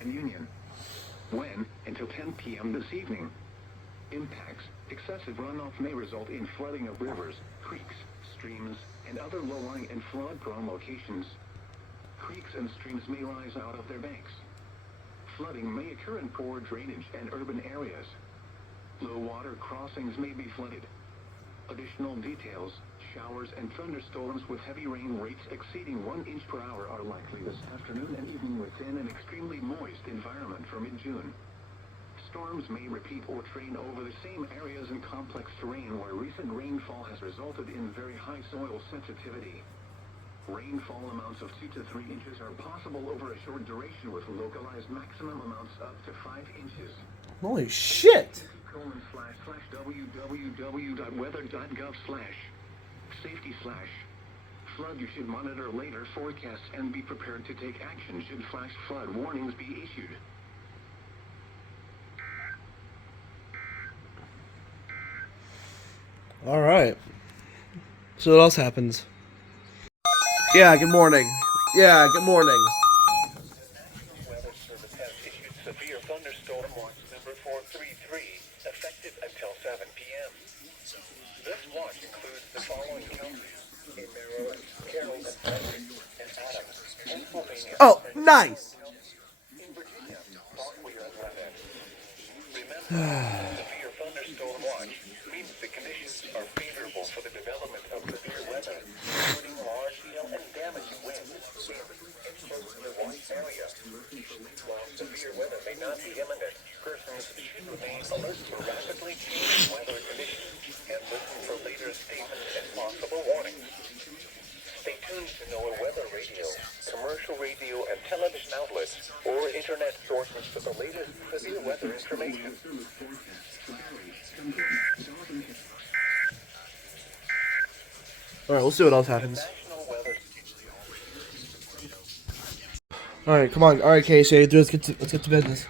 and Union. When? Until 10 p.m. this evening. Impacts. Excessive runoff may result in flooding of rivers, creeks, streams, and other low-lying and flood-prone locations. Creeks and streams may rise out of their banks. Flooding may occur in poor drainage and urban areas. Low water crossings may be flooded. Additional details: showers and thunderstorms with heavy rain rates exceeding 1 inch per hour are likely this afternoon and evening within an extremely moist environment for mid-June. Storms may repeat or train over the same areas in complex terrain where recent rainfall has resulted in very high soil sensitivity. Rainfall amounts of 2 to 3 inches are possible over a short duration with localized maximum amounts up to 5 inches. Holy shit! www.weather.gov/safety/ flood. You should monitor later forecasts and be prepared to take action should flash flood warnings be issued. All right. So what else happens? Yeah, good morning. Yeah, good morning. The National Weather Service has issued severe thunderstorm watch number 433, effective until 7 p.m. This watch includes the following counties: in Maryland, Carroll, and Adams, Pennsylvania. Oh, nice. In Virginia, Fauquier and Leavitt. Remember, severe thunderstorm watch means the conditions are favorable for the development of severe weather, including large hail and damaging winds in and close to the watch area. While severe weather may not be imminent, persons should remain alert for rapidly changing weather conditions and listen for later statements and possible warnings. Stay tuned to NOAA Weather Radio, commercial radio and television outlets, or internet sources for the latest severe weather information. Alright, we'll see what else happens. Alright, come on. Alright, Casey, let's get to business.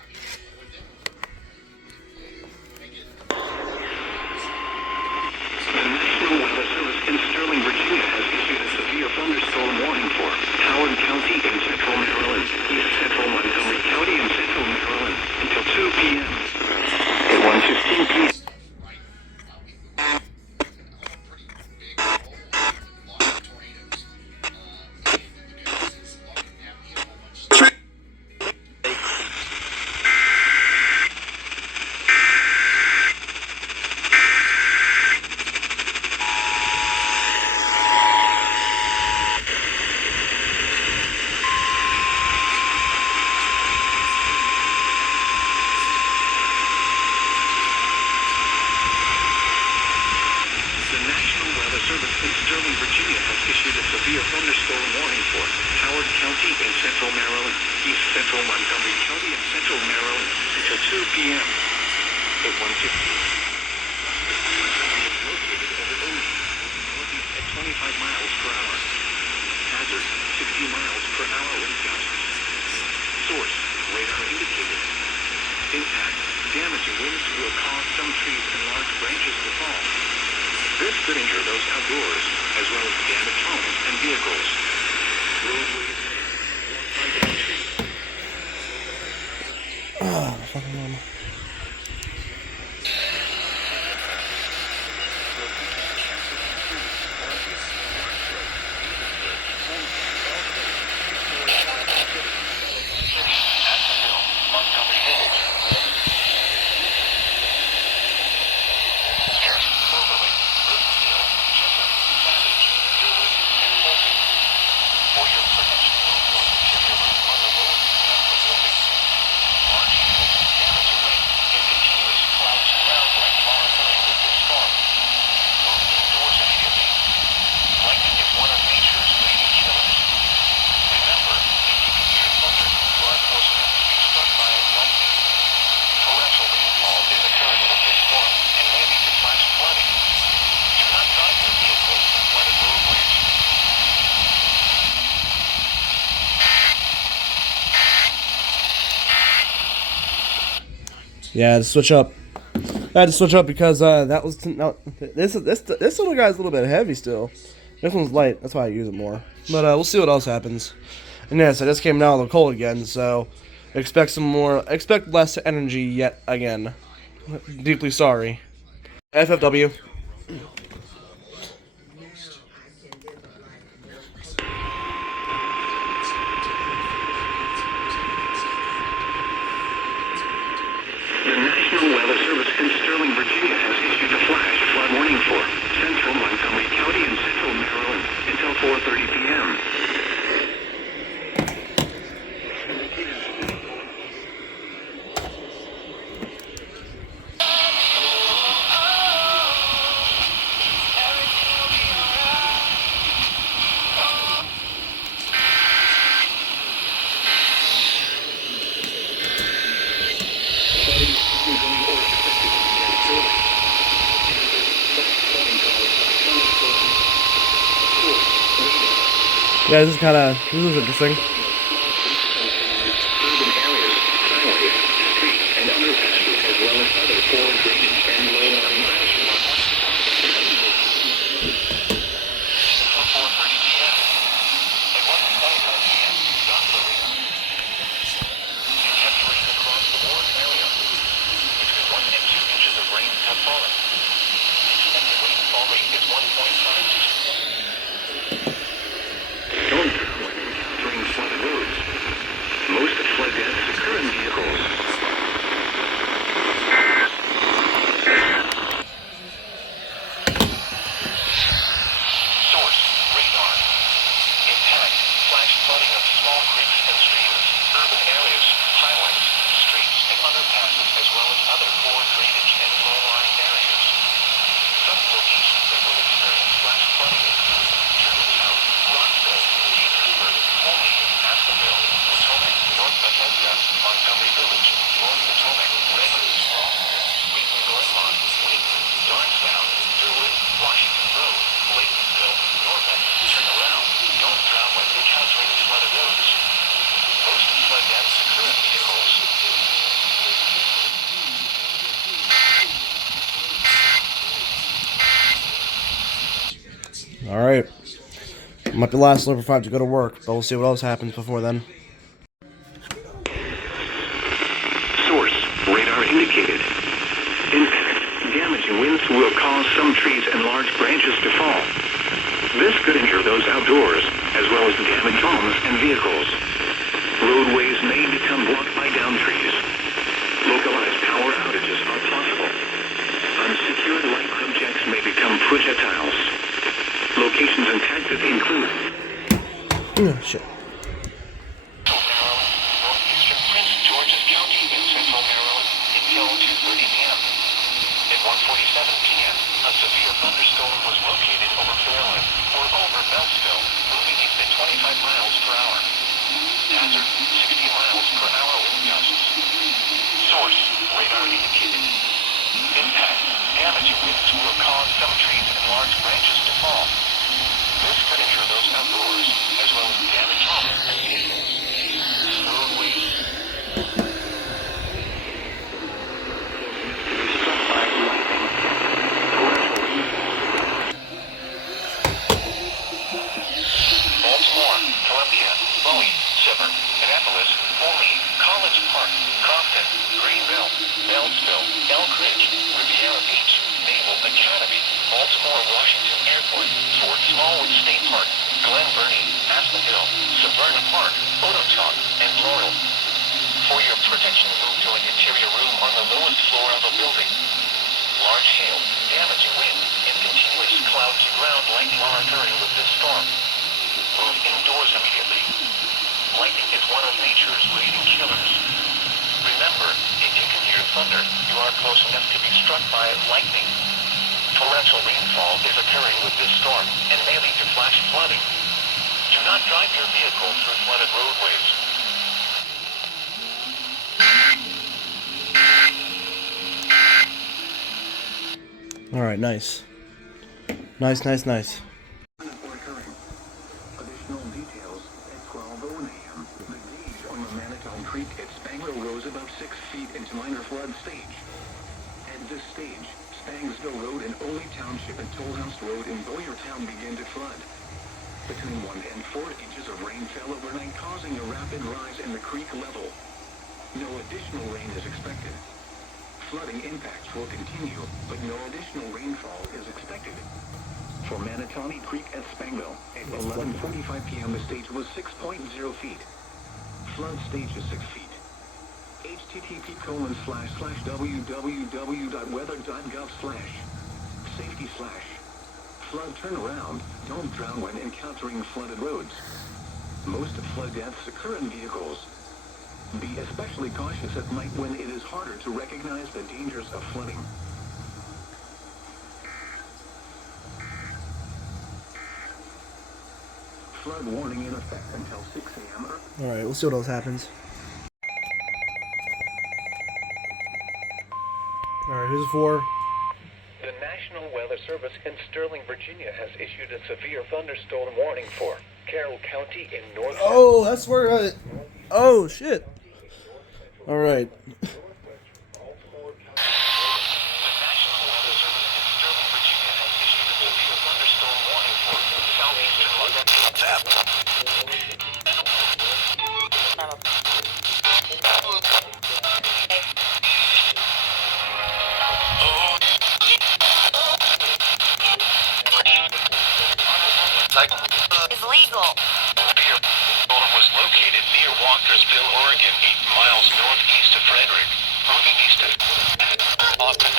Yeah, I had to switch up. Because that was this little guy's a little bit heavy still. This one's light. That's why I use it more. But we'll see what else happens. And yes, I just came down with a cold again, so Expect some more. Expect less energy yet again. Deeply sorry. FFW. The National Weather Service in Sterling, Virginia has issued a flash flood warning for central Montgomery County and central Maryland until 4:30 p.m. Yeah, this is interesting. Urban areas, highways, streets, and underpasses, as well as other poor drainage and low-lying areas. Until 4:30 p.m. At 1:25 p.m., stop the rain. Heavy rain across the Ward area. Between 1 and 2 inches of rain have fallen. The expected rainfall rate is 1.5 to 2. Don't travel when encountering flooded roads. Most flood deaths occur in vehicles. Source: radar. Impact: flash flooding of small creeks and streams, urban areas, highways, streets, and underpasses, as well as other poor drainage and low-lying areas. Some locations that will experience flash flooding include Germantown, Rockville, Gaithersburg, Holmby, Aspenville, Potomac, North Bethesda, Montgomery Village, North Potomac, Redlands, Wheaton, Glenmont, Wheaton, Darnestown, Durwood, Washington Road, Laytonville, Norman. Turn around. Don't drown when encountering flooded roads. Most flood deaths occur in vehicles. Alright. Might be last alert for 5 to go to work, but we'll see what else happens before then. Source: radar indicated. Impact: damaging winds will cause some trees and large branches to fall. This could injure those outdoors, as well as damage homes and vehicles. Roadways may become blocked by downed trees. Localized power outages are possible. Unsecured light objects may become projectiles. Locations impacted include Shit. Central Maryland, northeastern Prince George's County in central Maryland until 2:30 p.m. At 1:47 p.m., a severe thunderstorm was located over Fairland or over Beltsville, moving at 25 miles per hour. Hazard: 60 miles per hour wind gusts. Source: radar indicated. Impact: damaging winds will cause some trees and large branches to fall. This could injure those outdoors, as well as damage homes and vehicles. Roadways struck by lightning. Baltimore, Columbia, Bowie, Severn, Annapolis, Holmby, College Park, Compton, Greenville, Beltsville, Elk Ridge, Riviera Beach, Naval Academy, Baltimore Washington Airport, Fort Smallwood State Park, Glen Burnie, Aspenville, Severna Park, Ototoc, and Laurel. For your protection, move to an interior room on the lowest floor of a building. Large hail, damaging wind, and continuous cloudy ground lightning are occurring with this storm. Move indoors immediately. Lightning is one of nature's leading killers. Remember, if you can hear thunder, you are close enough to be struck by lightning. Torrential rainfall is occurring with this storm and may lead to flash flooding. Do not drive your vehicle through flooded roadways. Alright, nice. Nice. Additional details at 12:01 a.m. The gauge on the Manatone Creek at Spangler rose about 6 feet into minor flood stage. At this stage, Spangsville Road and Oley Township and Tollhouse Road in Boyertown began to flood. Between 1 and 4 inches of rain fell overnight, causing a rapid rise in the creek level. No additional rain is expected. Flooding impacts will continue, but no additional rainfall is expected. For Manatawny Creek at Spango, at 11:45 p.m. the stage was 6.0 feet. Flood stage is 6 feet. http://www.weather.gov/safety/flood turnaround, don't drown when encountering flooded roads. Most flood deaths occur in vehicles. Be especially cautious at night when it is harder to recognize the dangers of flooding. Flood warning in effect until 6 a.m. Alright, we'll see what else happens. Alright, who's it for? The National Weather Service in Sterling, Virginia has issued a severe thunderstorm warning for Carroll County in North. Oh, that's where oh, shit. Alright. Is legal. Was located near Walkersville, Oregon, 8 miles northeast of Frederick, moving east of Austin.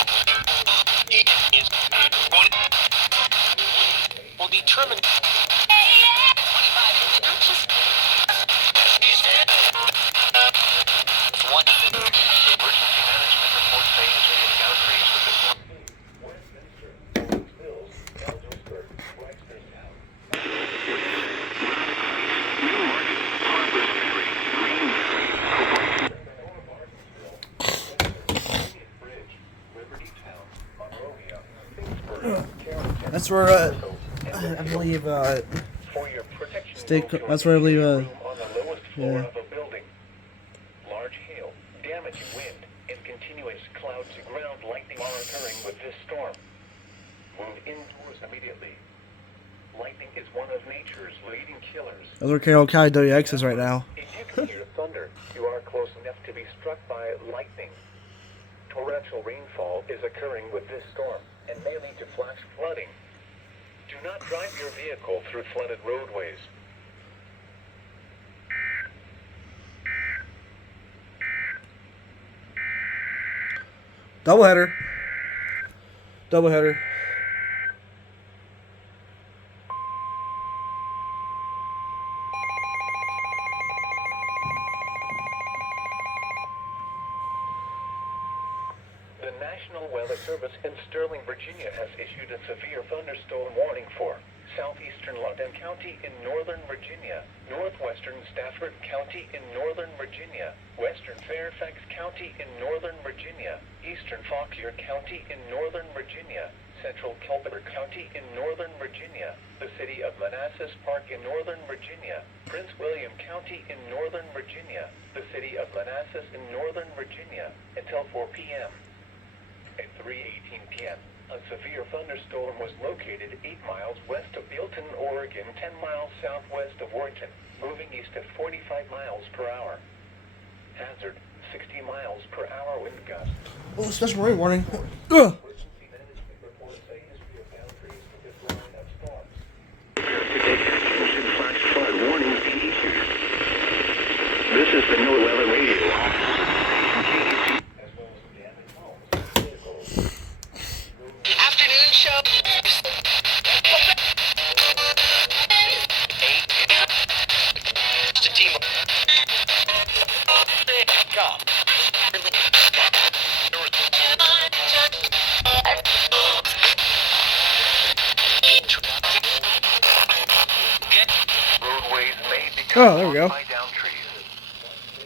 Will determine 25 inches. Emergency management report say history of down trees with the storm. That's where, I believe, that's where I believe, yeah. Large hail, damaging wind, and continuous cloud to ground lightning are occurring with this storm. Move indoors immediately. Lightning is one of nature's leading killers. That's where Carroll County WX is right now. If you can hear thunder, you are close enough to be struck by lightning. Torrential rainfall is occurring with this storm and may lead to flash flooding. Do not drive your vehicle through flooded roadways. Doubleheader. Doubleheader. The National Weather Service in Sterling, Virginia has issued a severe thunderstorm warning for southeastern Loudoun County in northern Virginia, northwestern Stafford County in northern Virginia, western Fairfax County in northern Virginia, eastern Fauquier County in northern Virginia, central Culpeper County in northern Virginia, the city of Manassas Park in northern Virginia, Prince William County in northern Virginia, the city of Manassas in northern Virginia, until 4 p.m. At 3:18 p.m., a severe thunderstorm was located 8 miles west of Bealton, Oregon, 10 miles southwest of Orton, moving east at 45 miles per hour. Hazard, 60 miles per hour wind gust. Oh, special rain warning. Ugh. Emergency management reports a history of boundaries with this line of storms. Should flash flood warnings be issued? This is the NOAA Weather Radio. Afternoon show. The team. Roadways may Oh, there we go. by down trees.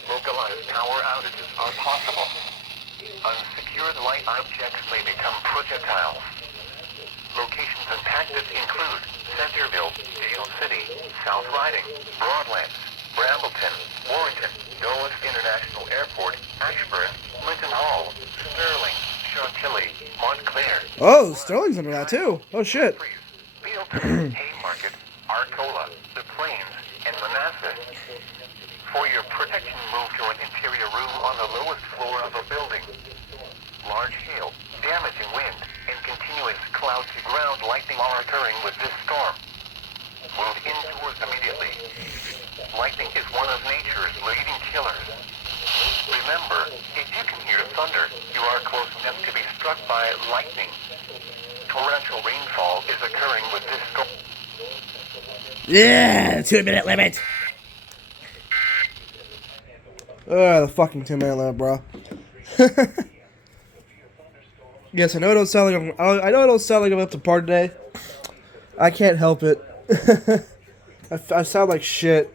Localized power outages are possible. Unsecured light objects may become projectiles. Locations impacted include Centerville, Dale City, South Riding, Broadlands, Brambleton, Warrenton, Dulles International Airport, Ashburn, Linton Hall, Sterling, Chantilly, Montclair. Oh, Sterling's under that too. Oh, shit. Bealton, Haymarket, Arcola, The Plains, and Manassas. For your protection, move to an interior room on the lowest floor of a building. Large hail, damaging wind, and continuous cloud-to-ground lightning are occurring with this storm. Move indoors immediately. Lightning is one of nature's leading killers. Remember, if you can hear thunder, you are close enough to be struck by lightning. Torrential rainfall is occurring with this storm. Yeah, 2-minute limit. The fucking 2-minute limit, bro. Yes, I know it don't sound like I know it don't sound like I'm up to par today. I can't help it. I sound like shit.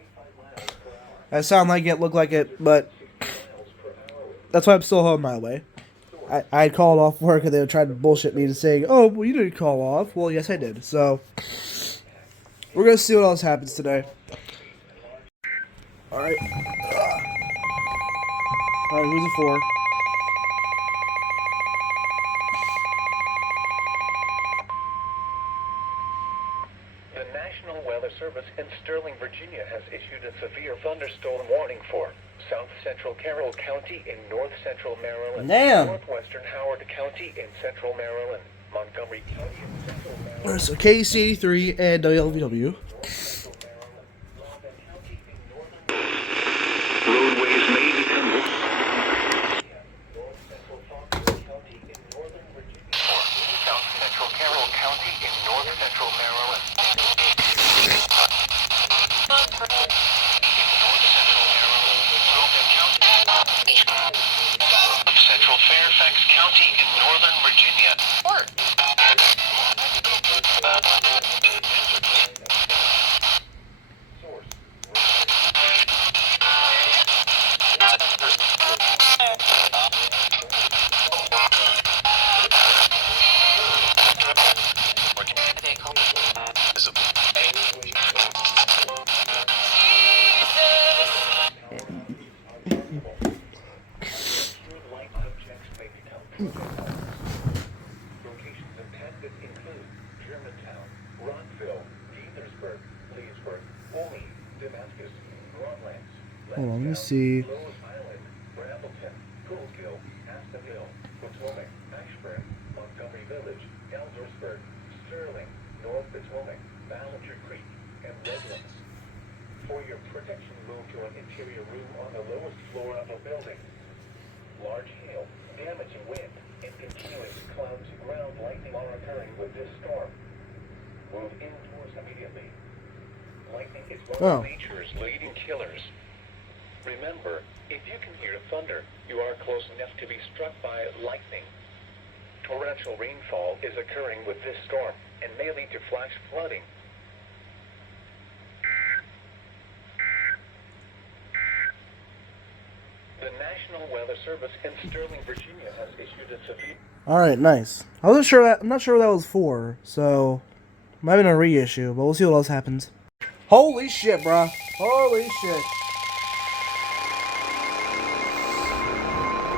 I sound like it, look like it, but that's why I'm still home my way. I called off work and they tried to bullshit me to saying, "Oh, well, you didn't call off." Well, yes, I did. So we're gonna see what else happens today. All right. All right, who's it for? The National Weather Service in Sterling, Virginia has issued a severe thunderstorm warning for South Central Carroll County in North Central Maryland, Damn. Northwestern Howard County in Central Maryland, Montgomery County in Central Maryland. So KC83 and WLVW. Roadways may become South Central Carroll County in North Central Maryland. Central Fairfax County in Northern Virginia. Locations impacted include Germantown, Rockville, Gaithersburg, Leesburg, Olney, Damascus, Broadlands, Hold on, let me see. Rose Island, Brambleton, Coolkill, Aston Hill, Potomac, Ashburn, Montgomery Village, Eldersburg, Sterling, North Potomac, Ballinger Creek, and Redlands. For your protection, move to an interior room on the lowest floor of a building. Large hail, damaging wind, and continuous cloud-to-ground lightning are occurring with this storm. Move indoors immediately. Lightning is one of nature's leading killers. Remember, if you can hear thunder, you are close enough to be struck by lightning. Torrential rainfall is occurring with this storm and may lead to flash flooding. The National Weather Service in Sterling, Virginia has issued a severe... All right, nice. I wasn't sure that. I'm not sure what that was for. So, might have been a reissue, but we'll see what else happens. Holy shit, bro! Holy shit!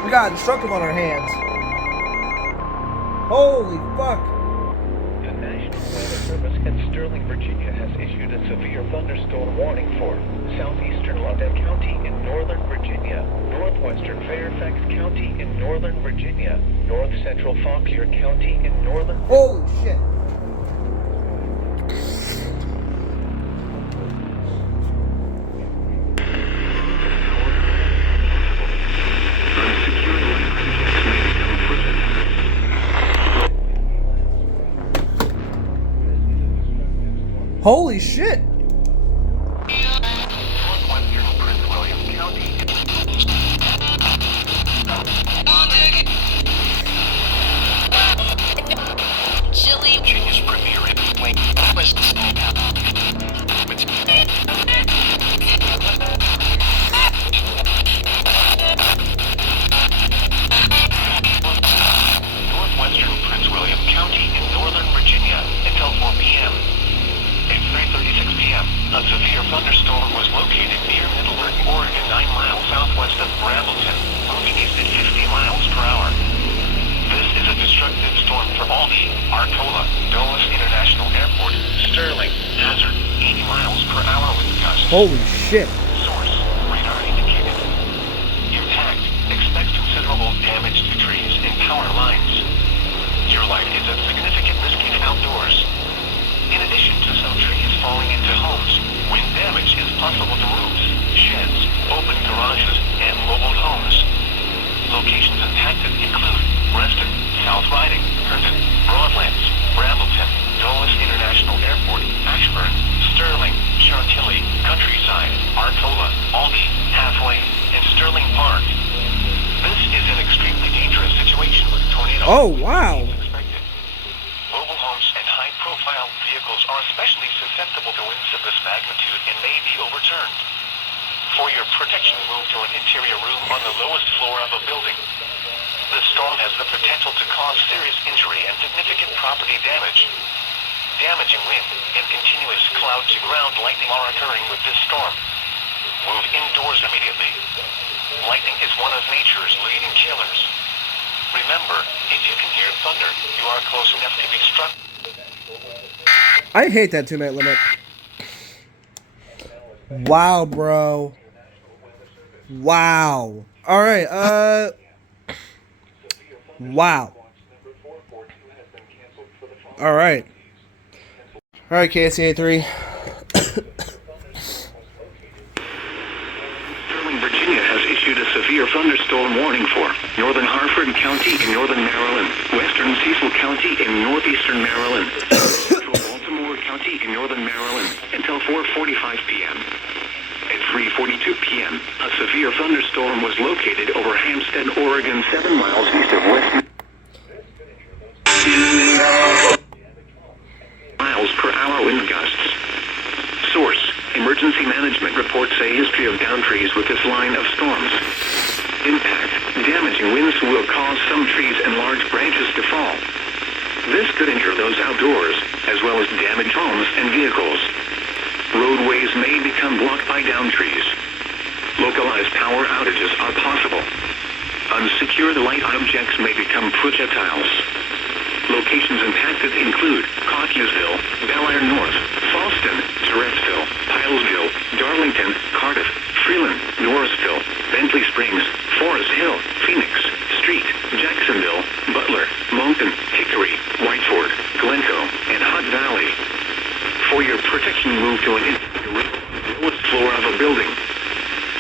We got destructive on our hands. Holy fuck! The National Weather Service in Sterling, Virginia has issued a severe thunderstorm warning for southeastern London County in northern Virginia, northwestern Fairfax County in northern Virginia, north central Fauquier County in northern... Holy shit! Holy shit! Northwestern Prince William County. Chili. Virginia's premier West. Northwestern Prince William County in northern Virginia until 4 p.m. At 3:36 p.m., a severe thunderstorm was located near Middleburg, Oregon, 9 miles southwest of Brambleton, moving east at 50 miles per hour. This is a destructive storm for Albany, Arcola, Dulles International Airport, Sterling, Hazard, 80 miles per hour with gusts. Holy shit! Source, radar life is a significant risk in outdoors. In addition to some trees falling into homes, wind damage is possible to roofs, sheds, open garages, and mobile homes. Locations impacted include Reston, South Riding, Herndon, Broadlands, Brambleton, Dulles International Airport, Ashburn, Sterling, Chantilly, Countryside, Arcola, Aldie, Halfway, and Sterling Park. This is an extremely dangerous situation with tornadoes. Oh, wow. Expected. Mobile homes and high-profile vehicles are especially susceptible to winds of this magnitude and may be overturned. For your protection, move to an interior room on the lowest floor of a building. The storm has the potential to cause serious injury and significant property damage. Damaging wind and continuous cloud-to-ground lightning are occurring with this storm. Move indoors immediately. Lightning is one of nature's leading killers. Remember, if you can hear thunder, you are close enough to be struck. I hate that 2-minute limit. Wow, bro. Wow. Alright, wow. Alright. Alright, KSCA3. Sterling, Virginia has issued a severe thunderstorm warning for northern Harford County in northern Maryland, western Cecil County in northeastern Maryland, central Baltimore County in northern Maryland, until 4:45 p.m. At 3:42 p.m., a severe thunderstorm was located over Hampstead, Oregon, 7 miles east of West miles per hour wind gusts. Source: Emergency Management reports a history of downed trees with this line of storms. Impact: damaging winds will cause some trees and large branches to fall. This could injure those outdoors, as well as damage homes and vehicles. Roadways may become blocked by downed trees. Localized power outages are possible. Unsecured light objects may become projectiles. Locations impacted include Cottiusville, Bellaire North, Fallston, Tourettesville, Pilesville, Darlington, Cardiff, Freeland, Norrisville, Bentley Springs, Forest Hill, Phoenix, Street, Jacksonville, Butler, Moncton, Hickory, Whiteford, Glencoe, and Hutt Valley. For your protection, move to an lowest floor of a building.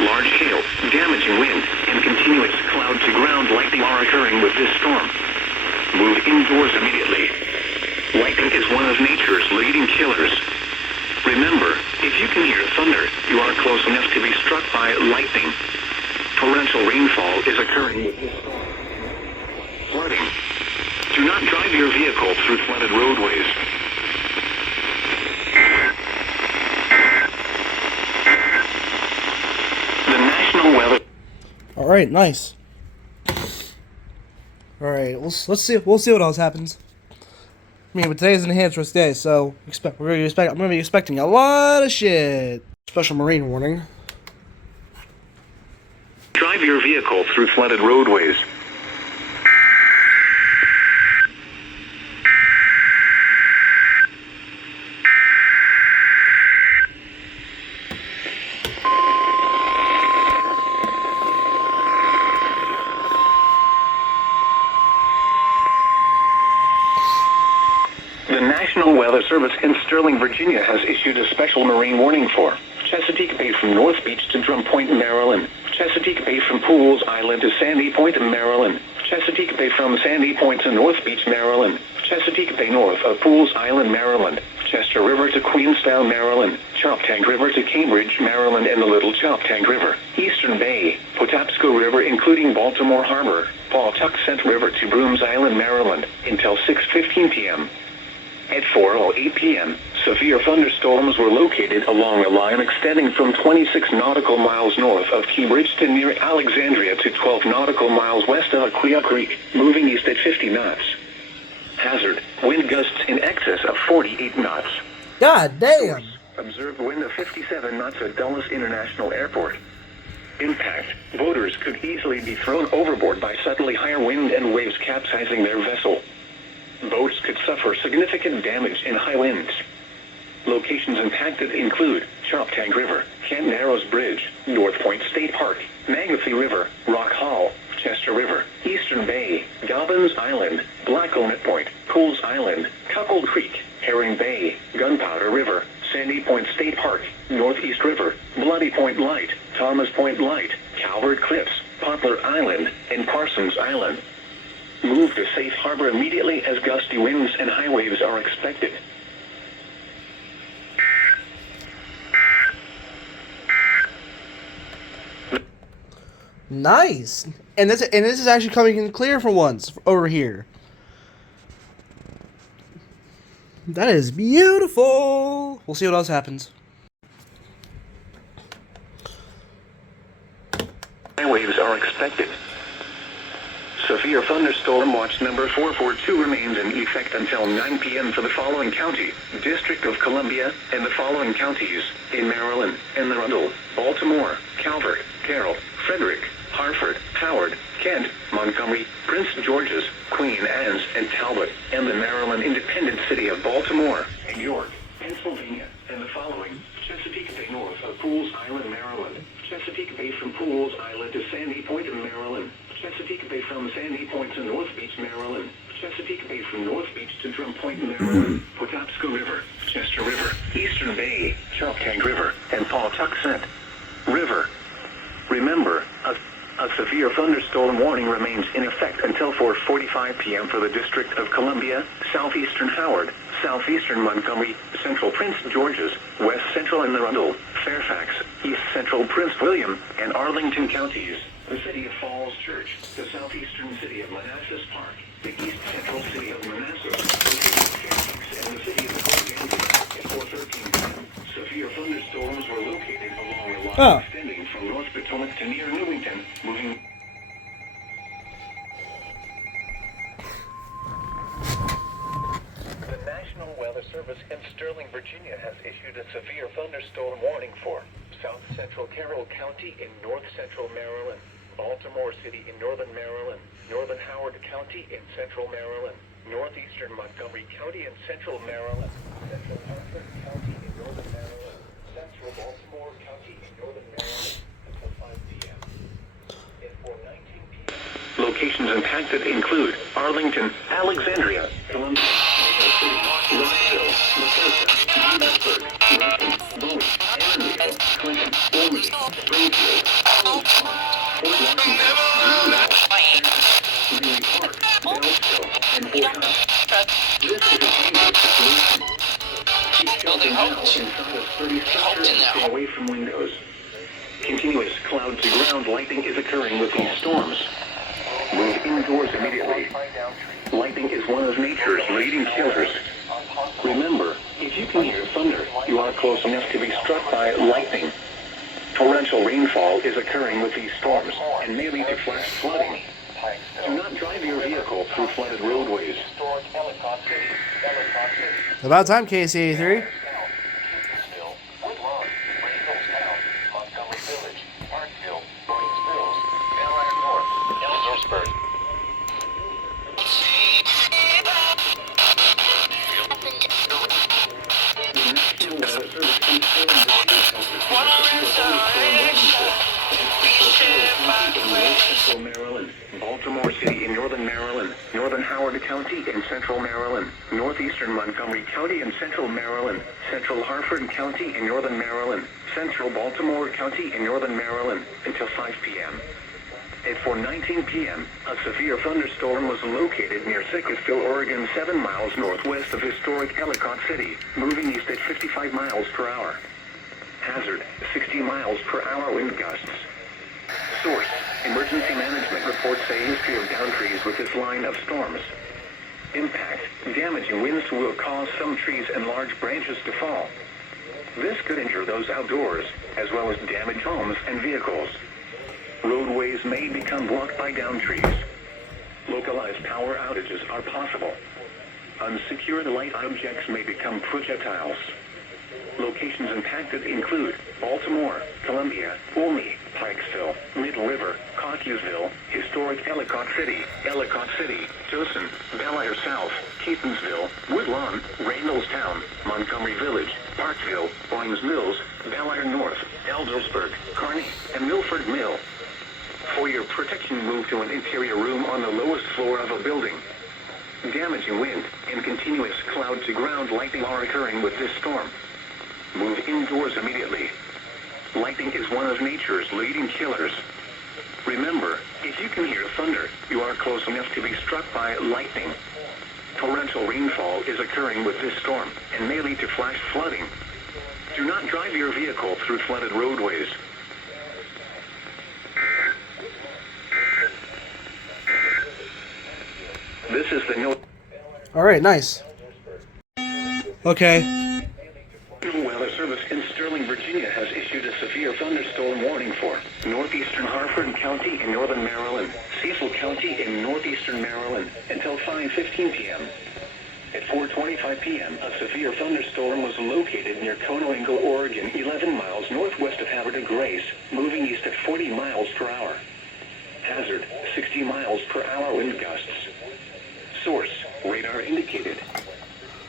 Large hail, damaging wind, and continuous cloud-to-ground lightning are occurring with this storm. Move indoors immediately. Lightning is one of nature's leading killers. Remember, if you can hear thunder, you are close enough to be struck by lightning. Torrential rainfall is occurring with this storm. Flooding. Do not drive your vehicle through flooded roadways. The National Weather... Alright, nice. Alright, let's see what else happens. I mean, but today's an enhanced risk day, so I'm gonna be expecting a lot of shit. Special marine warning. Drive your vehicle through flooded roadways. The National Weather Service in Sterling, Virginia has issued a special marine warning for Chesapeake Bay from North Beach to Drum Point, Maryland, Chesapeake Bay from Pools Island to Sandy Point, Maryland, Chesapeake Bay from Sandy Point to North Beach, Maryland, Chesapeake Bay north of Pools Island, Maryland, Chester River to Queenstown, Maryland, Choptank River to Cambridge, Maryland, and the Little Choptank River, Eastern Bay, Patapsco River including Baltimore Harbor, Pawtuxet River to Brooms Island, Maryland, until 6:15 p.m. At 4:08 p.m., severe thunderstorms were located along a line extending from 26 nautical miles north of Key Bridgeton near Alexandria to 12 nautical miles west of Aquia Creek, moving east at 50 knots. Hazard: wind gusts in excess of 48 knots. God damn! Observed wind of 57 knots at Dulles International Airport. Impact: boaters could easily be thrown overboard by suddenly higher wind and waves capsizing their vessel. Boats could suffer significant damage in high winds. Locations impacted include Choptank River, Camp Narrows Bridge, North Point State Park, Magothy River, Rock Hall, Chester River, Eastern Bay, Dobbins Island, Black Onet Point, Blossoms Island. Move to safe harbor immediately as gusty winds and high waves are expected. Nice. And this is actually coming in clear for once over here. That is beautiful. We'll see what else happens. High waves are expected. Severe thunderstorm watch number 442 remains in effect until 9 p.m. for the following county, District of Columbia, and the following counties in Maryland, Anne Arundel, Baltimore, Calvert, Carroll, Frederick, Hartford, Howard, Kent, Montgomery, Prince George's, Queen Anne's, and Talbot, and the Maryland independent city of Baltimore, and York, Pennsylvania, and the following, Chesapeake Bay north of Pools Island, Maryland, Chesapeake Bay from Pools Island to Sandy Point in Maryland, Chesapeake Bay from Sandy Point to North Beach, Maryland, Chesapeake Bay from North Beach to Drum Point, Maryland, Patapsco River, Chester River, Eastern Bay, Choptank River, and Pawtuxet River. Remember, a severe thunderstorm warning remains in effect until 4:45 p.m. for the District of Columbia, Southeastern Howard, Southeastern Montgomery, Central Prince George's, West Central Anne Arundel, Fairfax, East Central Prince William, and Arlington counties, the city of Falls Church, the southeastern city of Manassas Park, the east central city of Manassas, the city of Fairfax, and the city of Alexandria. At 4:13 p.m., severe thunderstorms were located along a line extending from North Potomac to near Newington, moving. The National Weather Service in Sterling, Virginia has issued a severe thunderstorm warning for South Central Carroll County in North Central Maryland, Baltimore City in Northern Maryland, Northern Howard County in Central Maryland, Northeastern Montgomery County in Central Maryland, Central Hartford County in Northern Maryland, Central Baltimore County in Northern Maryland until 5 p.m. At 4:19 p.m. Locations impacted include Arlington, Alexandria, Columbia, Rockville, Bethesda, Petersburg, Ruston, Bowie, Annandale, Clinton, Olney, Springfield, Fort Washington, Greenville, Ringley Park, Beltsville, and Fort Hunt. This is a dangerous situation. Keep shelter now inside of 30 structures and stay away from windows. Continuous cloud-to-ground lightning is occurring with these storms. Move indoors immediately. Lightning is one of nature's leading killers. Remember, if you can hear thunder, you are close enough to be struck by lightning. Torrential rainfall is occurring with these storms and may lead to flash flooding. Do not drive your vehicle through flooded roadways. About time, KC83. Maryland, Baltimore City in Northern Maryland, Northern Howard County in Central Maryland, Northeastern Montgomery County in Central Maryland, Central Hartford County in Northern Maryland, Central Baltimore County in Northern Maryland until 5 p.m. At 4:19 p.m., a severe thunderstorm was located near Sickesville, Oregon, 7 miles northwest of historic Ellicott City, moving east at 55 miles per hour. Hazard, 60 miles per hour wind gusts. Source, Emergency Management reports a history of downed trees with this line of storms. Impact, damaging winds will cause some trees and large branches to fall. This could injure those outdoors, as well as damage homes and vehicles. Roadways may become blocked by downed trees. Localized power outages are possible. Unsecured light objects may become projectiles. Locations impacted include Baltimore, Columbia, Olney, Pikesville, Middle River, Cockeysville, Historic Ellicott City, Towson, Bellaire South, Catonsville, Woodlawn, Reynoldstown, Montgomery Village, Parkville, Owings Mills, Bellaire North, Eldersburg, Kearney, and Milford Mill. For your protection, move to an interior room on the lowest floor of a building. Damaging wind and continuous cloud-to-ground lightning are occurring with this storm. Move indoors immediately. Lightning is one of nature's leading killers. Remember, if you can hear thunder, you are close enough to be struck by lightning. Torrential rainfall is occurring with this storm and may lead to flash flooding. Do not drive your vehicle through flooded roadways. This is the All right, nice. Okay. National Weather Service in Sterling, Virginia has issued a severe thunderstorm warning for northeastern Harford County in northern Maryland, Cecil County in northeastern Maryland until 5:15 p.m. At 4:25 p.m., a severe thunderstorm was located near Conoingo, Oregon, 11 miles northwest of Havre de Grace, moving east at 40 miles per hour. Hazard, 60 miles per hour wind gusts. Source, radar indicated.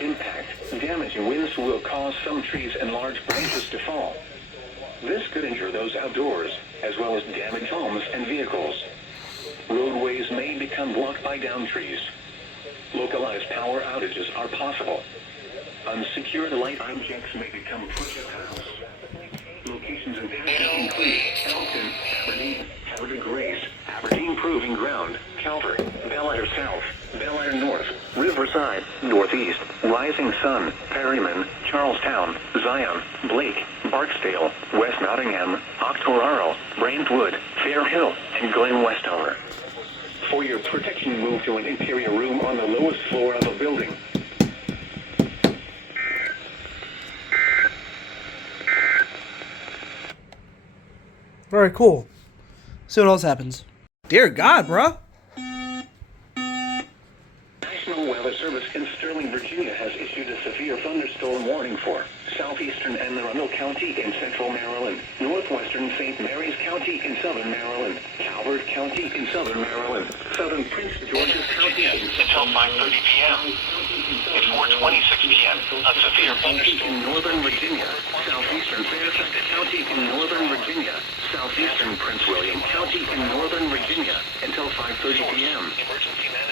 Impact, damaging winds will cause some trees and large branches to fall. This could injure those outdoors, as well as damage homes and vehicles. Roadways may become blocked by downed trees. Localized power outages are possible. Unsecured light objects may become projectiles. Locations and paths include Elton, Aberdeen, Havre de Grace, Aberdeen Proving Ground, Calvert, Bel Air South, Bel Air North, Riverside, Northeast, Rising Sun, Perryman, Charlestown, Zion, Blake, Barksdale, West Nottingham, Octoraro, Brentwood, Fair Hill, and Glen Westover. For your protection, move to an interior room on the lowest floor of a building. All right, cool. See what else happens. Dear God, bruh. National Weather Service in Sterling, Virginia has issued a severe thunderstorm warning for southeastern Anne Arundel County in central Maryland, northwestern St. Mary's County in southern Maryland, Calvert County in southern Maryland, southern Prince George's County in Until 5:30 p.m. At 4:26 p.m., a severe thunderstorm in northern Virginia, southeastern Fairfax County in northern Virginia, southeastern Prince William County in northern Virginia until 5:30 p.m.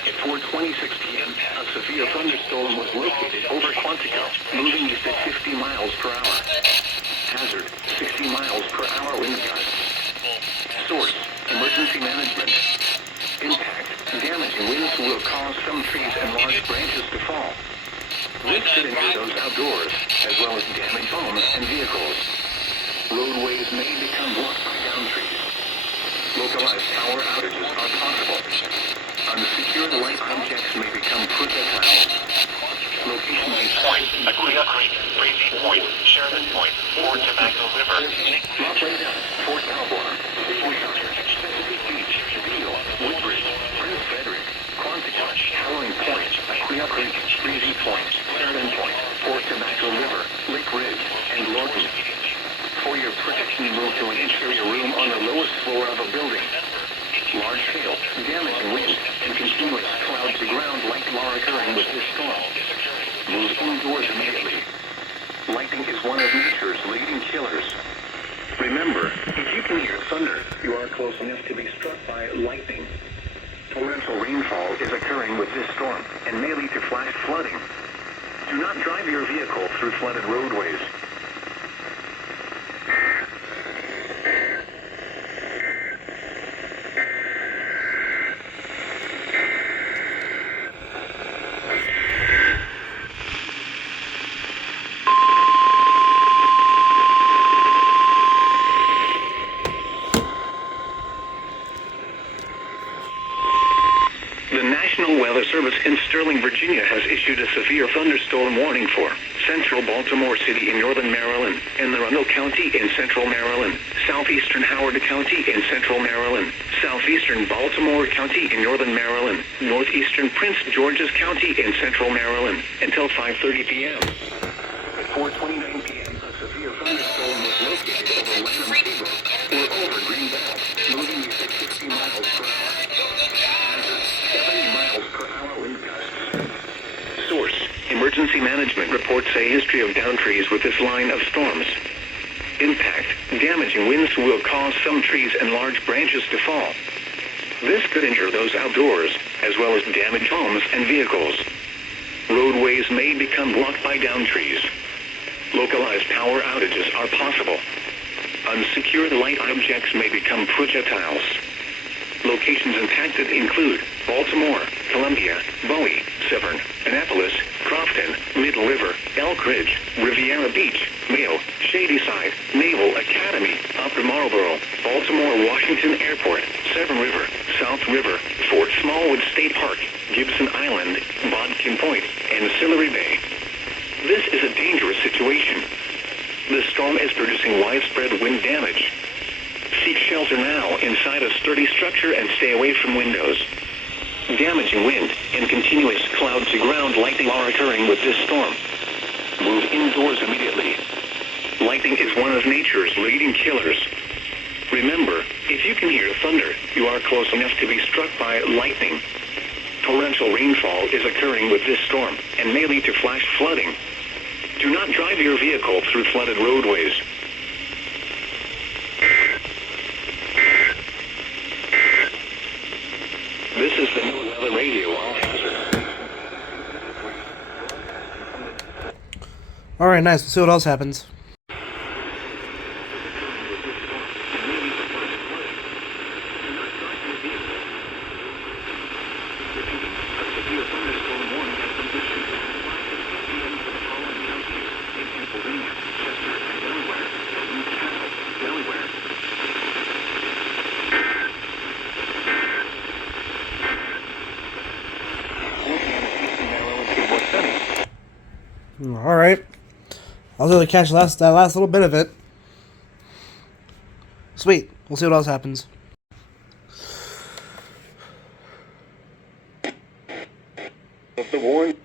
At 4:26 p.m., a severe thunderstorm was located over Quantico, moving east at 50 miles per hour. Hazard, 60 miles per hour wind gusts. Source, emergency management. Impact, damaging winds will cause some trees and large branches to fall. This could injure those outdoors, as well as damage homes and vehicles. Roadways may become blocked by downed trees. Localized power outages are possible. Unsecured light objects may become projectiles. Locations in Point, Aquia Creek, Crazy Point, Sheridan Point, Fort Tobacco River. Rock Down, Fort Alborn, Fort Hunter, Chesapeake Beach, Beale, Woodbridge, Prince Frederick, Quantico, Howling Point, Aquia Creek, Breezy Point, Sheridan Point, Fort Tobacco River, Lake Ridge, and Lorton. For your protection, move to an interior room on the lowest floor of a building. Large hail, damaging wind, and continuous cloud-to-ground light are occurring with this storm. Move indoors immediately. Lightning is one of nature's leading killers. Remember, if you can hear thunder, you are close enough to be struck by lightning. Torrential rainfall is occurring with this storm and may lead to flash flooding. Do not drive your vehicle through flooded roadways. The National Weather Service in Sterling, Virginia has issued a severe thunderstorm warning for central Baltimore City in northern Maryland, Anne Arundel County in central Maryland, southeastern Howard County in central Maryland, southeastern Baltimore County in northern Maryland, northeastern Prince George's County in central Maryland until 5:30 p.m. At 4:29 p.m., a severe thunderstorm was located over Lanham Cable or over Green Bell, moving east at 60 miles per hour. 70 miles per hour wind gusts. Source, emergency management reports a history of downed trees with this line of storms. Impact, damaging winds will cause some trees and large branches to fall. This could injure those outdoors, as well as damage homes and vehicles. Roadways may become blocked by downed trees. Localized power outages are possible. Unsecured light objects may become projectiles. Locations impacted include Baltimore, Columbia, Bowie, Severn, Annapolis, Crofton, Middle River, Elk Ridge, Riviera Beach, Mayo, Shadyside, Naval Academy, Upper Marlboro, Baltimore Washington Airport, Severn River, South River, Fort Smallwood State Park, Gibson Island, Bodkin Point, and Sillery Bay. This is a dangerous situation. The storm is producing widespread wind damage. Seek shelter now inside a sturdy structure and stay away from windows. Damaging wind and continuous cloud-to-ground lightning are occurring with this storm. Move indoors immediately. Lightning is one of nature's leading killers. Remember, if you can hear thunder, you are close enough to be struck by lightning. Torrential rainfall is occurring with this storm and may lead to flash flooding. Do not drive your vehicle through flooded roadways. This is the new weather radio all hazard. Alright, nice. Let's see what else happens. Alright. I was able to catch that last little bit of it. Sweet. We'll see what else happens. Of the warn.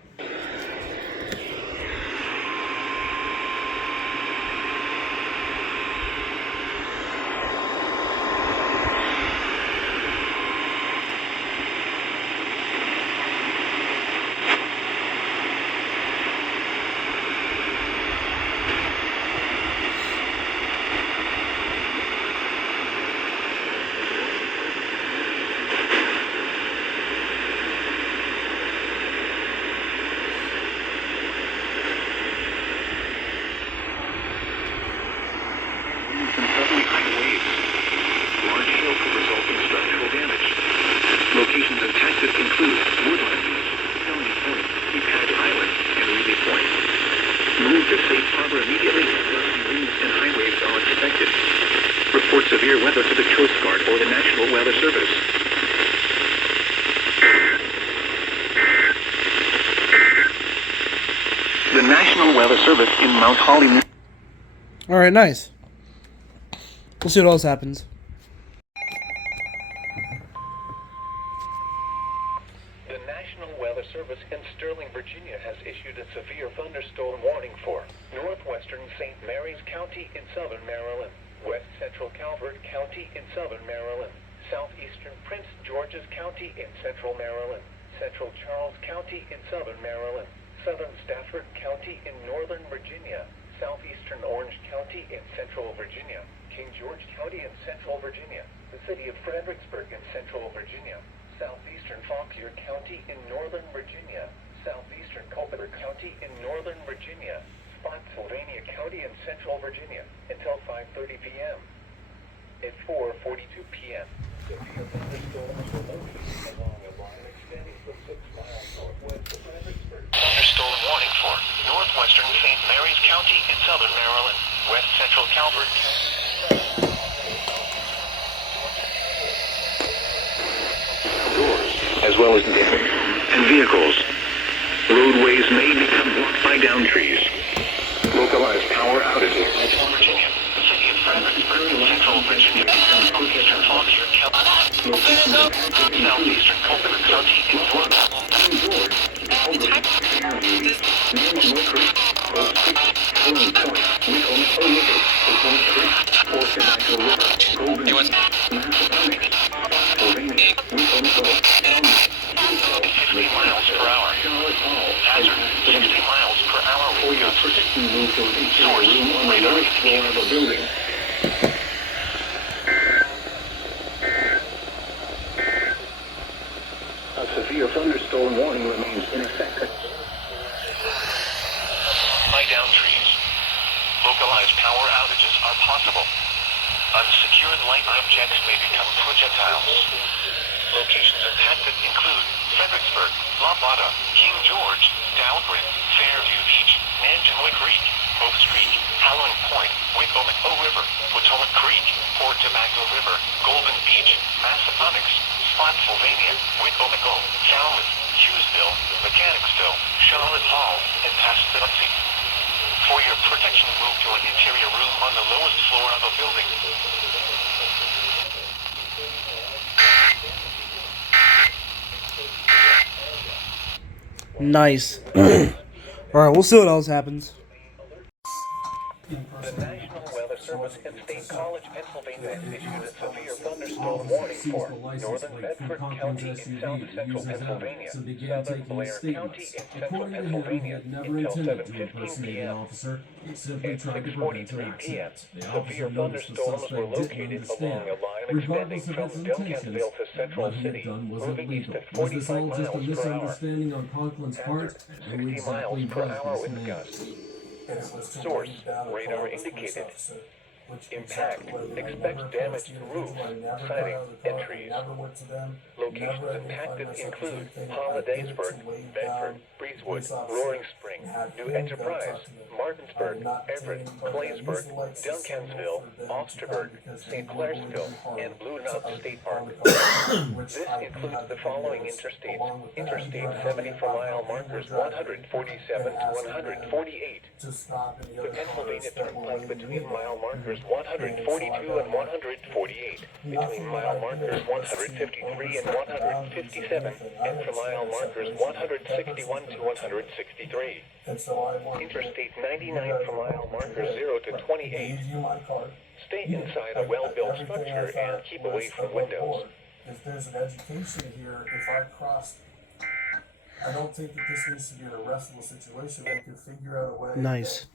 Locations impacted include Woodland, County Point, Epad Island, and Reedy Point. Move to safe harbor immediately as gusty winds and high waves are expected. Report severe weather to the Coast Guard or the National Weather Service. The National Weather Service in Mount Holly. Alright, nice. We'll see what else happens. The National Weather Service in Sterling, Virginia has issued a severe thunderstorm warning for northwestern St. Mary's County in southern Maryland, west central Calvert County in southern Maryland, southeastern Prince George's County in central Maryland, central Charles County in southern Maryland, southern Stafford County in northern Virginia, southeastern Orange County in central Virginia, King George County in central Virginia, the city of Fredericksburg in central Virginia, southeastern Fauquier County in northern Virginia, southeastern Culpeper County in northern Virginia, Spotsylvania County in central Virginia, until 5:30 p.m. At 4:42 p.m., severe thunderstorms were located along a line extending from 6 miles northwest of Fredericksburg. Thunderstorm warning for northwestern St. Mary's County in southern Maryland, west central Calvert County. Doors, as well as damage and vehicles. Roadways may become blocked by down trees. Localized power outages. Virginia, the city of Fredericksburg, central Virginia, southeastern Fauquier County, southeastern Culpeper County in miles per hour. Hazard, 60 miles per hour. Source, radar floor of a building. A severe thunderstorm warning remains in effect. High down trees. Localized power outages are possible. Unsecured light objects may become projectiles. Locations impacted include Fredericksburg, La Plata, King George, Dalbrin, Fairview Beach, Nanjinway Creek, Oak Street, Howland Point, Wicomico River, Potomac Creek, Port Tobacco River, Golden Beach, Massaponax, Spotsylvania, Wicomico, Falmouth, Hughesville, Mechanicsville, Charlotte Hall, and Passamaquoddy. For your protection, move to an interior room on the lowest floor of a building. Nice. Alright, we'll see what else happens. The National Weather Service and State College, Pennsylvania has issued a severe thunderstorm warning for northern Bedford County in south central Pennsylvania, southern Blair County in central Pennsylvania until 7:15 p.m. At 6:43 p.m., severe thunderstorms were located along a line extending from Duncansville to Central City, moving east at 45 miles per hour. After 60 miles per hour wind gusts. Source, radar indicated. Impact, expect damage to roofs, siding, and trees. Locations impacted include Hollidaysburg, Bedford, Breezewood, Roaring Spring, New Enterprise, Martinsburg, Everett, Claysburg, Duncansville, Osterburg, St. Clairsville, and Blue Knot State Park. This includes the following interstates. Interstate 70 for mile markers 147 to 148. The Pennsylvania Turnpike between mile markers 142 and 148, between mile markers 153 and 157, and for mile markers 161 to 163. Interstate 99 for mile markers 0 to 28. Stay inside a well-built structure and keep away from windows. If there's an education here, if I cross, I don't think that this needs to be an arrestable situation. We can figure out a way. Nice.